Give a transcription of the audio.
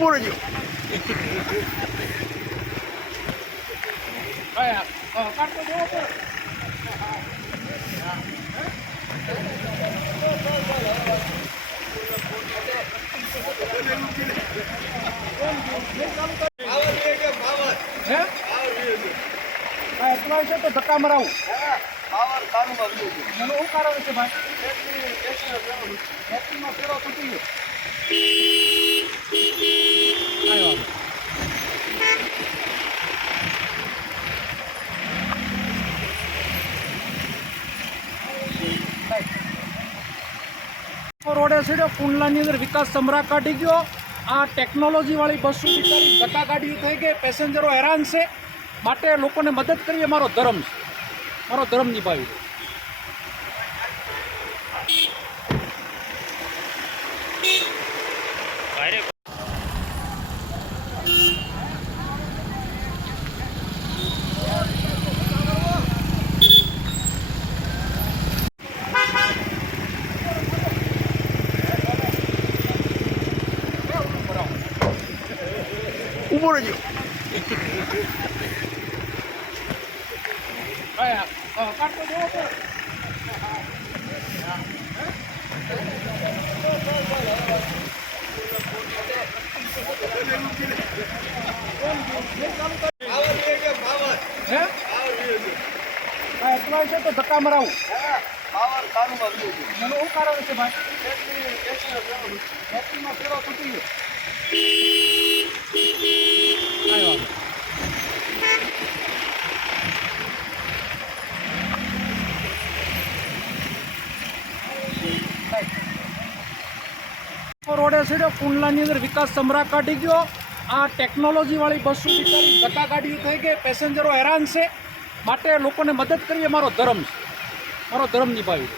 ઊભો રહેજો. કાઢતો જવો પડે. એટલા છે તો ધક્કા મરાવું. મને શું કારણ છે ભાઈ? બેટરીનો ફેરો તૂટી ગયો. રોડે છે કુંડલાની અંદર વિકાસ સમરા કાઢી ગયો. આ ટેકનોલોજી વાળી બસો ધક્કા ગાડીઓ થઈ ગઈ, પેસેન્જરો હેરાન છે. માટે લોકોને મદદ કરીએ, મારો ધર્મ છે, મારો ધર્મ નિભાવી. ઊભો રહેજો. કાઢતો જવો પડે. એટલા છે તો ધક્કા મરાવું. મને શું કારણ છે ભાઈ? બેટરીનો ફેરો તૂટી ગયો. રોડે છે કુંડલાની અંદર વિકાસ સમરા કાઢી ગયો. આ ટેકનોલોજી વાળી બસો ધક્કા ગાડીઓ થઈ ગઈ, પેસેન્જરો હેરાન છે. માટે લોકોને મદદ કરીએ, મારો ધર્મ છે, મારો ધર્મ નિભાવી.